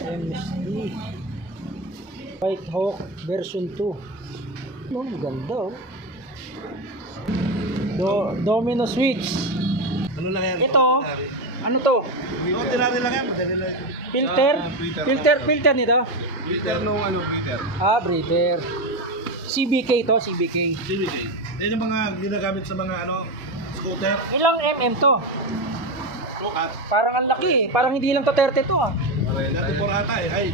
MSD White Hawk version 2. Oh, ganda oh. Domino switch. Ano lang yan? Ito, ano to? Ordinary lang yan. Madali lang. Filter nito? Filter nung ano, filter. Ah, breather. CBK to, CBK. CBK. Yan yung mga ginagamit sa mga ano, scooter. Ilang mm to? Lokat. Parang ang laki eh. Parang hindi lang to 32 ah. Dati 4 ata eh. Ay,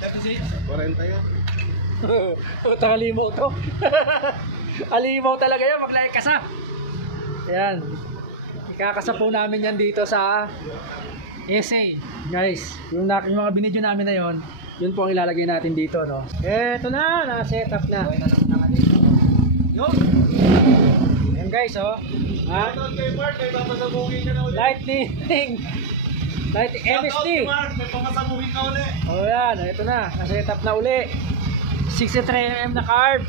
36. 40 yan. Utang halimaw to. Halimaw talaga yan, maglay kasa. Ayan. Ikakasa po namin yan dito sa SA. Guys, yung mga binidyo namin na yon, yun po ang ilalagay natin dito, no? Eto na, na-set up na. Yun. Ayan guys, oh. Ha? Lightning. MSD. May pamasabugin ka uli. Oh yan, ito na. Na-set up na uli. 63mm na carb.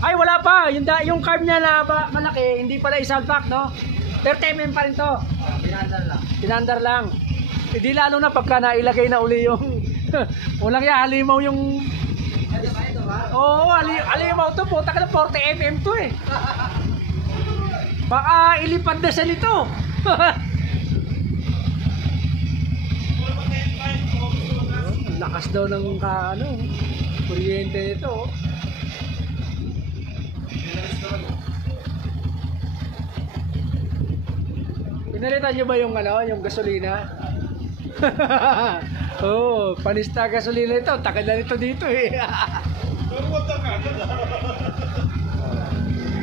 Ay, wala pa. Yung carb niya na malaki, hindi pala isang pack, no? 30mm pa rin to. Pinandar lang. Hindi lalo na pagka nailagay na uli yung walang halimaw yung oo, halimaw to. Puta ka na 40mm to eh. Baka ilipad na sa nito. Lakas daw ng kuryente nito. Pinalitan nyo ba yung gasolina? Oh, panista gasolina ito. Takad na nito dito eh.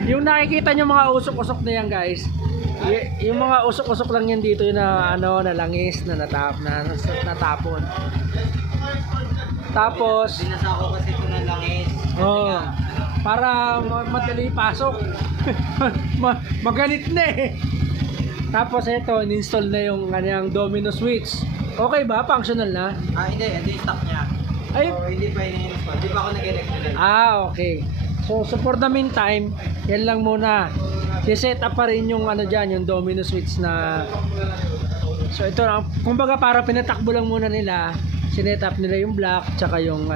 Yung nakikita nyo mga usok-usok na yan guys, yung mga usok-usok lang yan dito yung na langis na natapon. Tapos binasa ko kasi ito ng langis. oh, para madali pasok. Maganit na eh. Tapos ito, in-install na yung kanyang domino switch. Okay ba? Functional na? Hindi stock niya. Ay, So, hindi pa ini-install. Hindi pa ako nag-electrical. okay. So for the meantime, yan lang muna. I-set up pa rin yung dyan, yung domino switch na. So ito, kumbaga para pinatakbo lang muna nila. Sinet up nila yung block, tsaka yung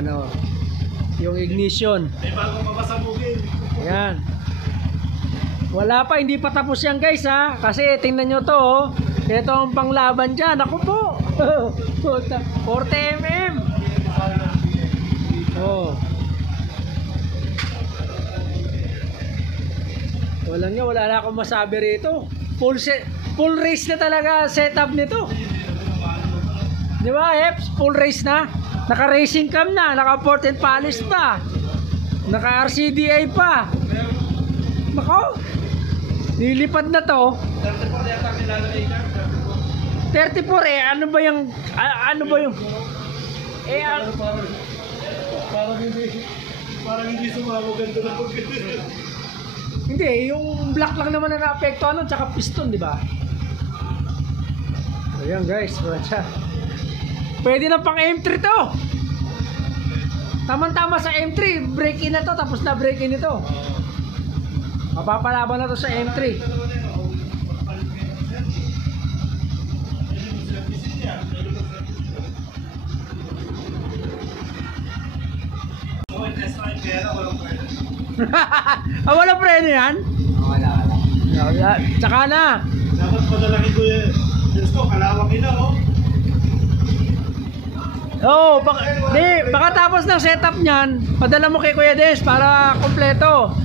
yung ignition. May bagong papasabugin. Ayan. Wala pa, hindi pa tapos yan guys ha. Kasi tingnan nyo to oh. Ito ang panglaban dyan. Ako po. 40mm. Oh. Wala na akong masabi rito. Full race na talaga setup nito. Di ba, Eps? Full race na. Naka-racing cam na, naka-port and polish pa. Naka-RCDI pa. Nako. Nilipad na to. 34 eh, ano ba yung Parang hindi sumama ganda na pagkita. hindi, yung black lang naman na naapektuhan tsaka piston, di ba? Ayan guys, pwede na pang M3 to. Tama-tama sa M3, break in na to, tapos na break in ito. Mapapalaban na to sa M3. Wala preno yan? Wala. Tsaka na. Dapat padalaki ko yan. Diyos ko, kalawang ina oh. Baka tapos ng setup niyan, padala mo kay Kuya Des para kompleto.